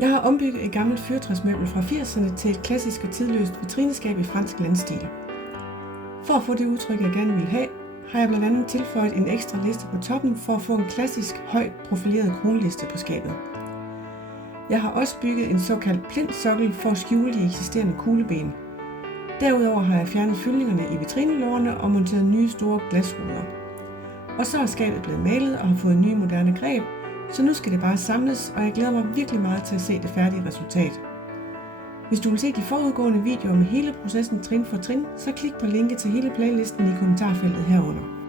Jeg har ombygget et gammelt fyrretræsmøbel fra 80'erne til et klassisk og tidløst vitrineskab i fransk landstil. For at få det udtryk, jeg gerne vil have, har jeg blandt andet tilføjet en ekstra liste på toppen for at få en klassisk, højt profileret kronliste på skabet. Jeg har også bygget en såkaldt plintsokkel for at skjule de eksisterende kugleben. Derudover har jeg fjernet fyldningerne i vitrinelågerne og monteret nye store glasruder. Og så er skabet blevet malet og har fået nye moderne greb, så nu skal det bare samles, og jeg glæder mig virkelig meget til at se det færdige resultat. Hvis du vil se de forudgående videoer med hele processen trin for trin, så klik på linket til hele playlisten i kommentarfeltet herunder.